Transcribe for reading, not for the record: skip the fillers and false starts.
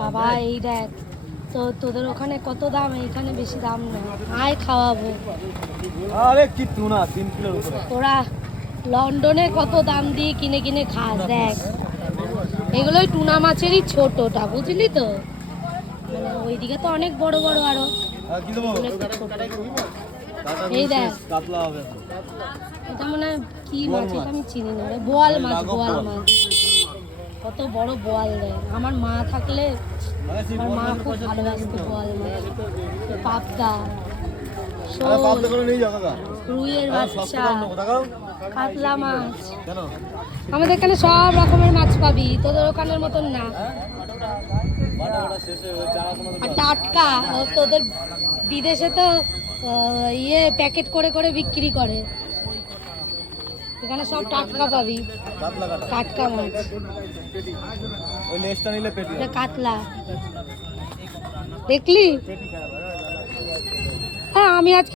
বাবা এই দেখ, তো তোদের ওখানে কত দাম, এইখানে বেশি দাম না। আয় খাওয়াবো। আরে কি টুনা 3 কিলোর উপরে। তোরা লন্ডনে কত দাম দিয়ে কিনে কিনে খাস দেখ। এগুলোই টুনা মাছেরই ছোটটা, বুঝলি তো? মানে ওইদিকে তো অনেক বড় বড় আরো। কি দেবো? এই দেখ কাতলা হবে। এটা মনে হয় কি মাছ, এটা আমি চিনি না রে। বোয়াল মাছ, বোয়াল মাছ। কত বড় বোয়াল দেখ। আমার মা থাকলে, আমার মা খুব ভালোবাসতো বোয়াল মাছ। পাবদা, শোল, রুইয়ের বাচ্চা, কাতলা মাছ। আমাদের এখানে সব রকমের মাছ পাবি, তোদের ওখানের মতন না। আর টাটকা। তোদের বিদেশে তো ইয়ে প্যাকেট করে করে বিক্রি করে, এখানে সব টাটকা পাবি, টাটকা মাছ। এটা কাতলা দেখলি? হ্যাঁ আমি আজ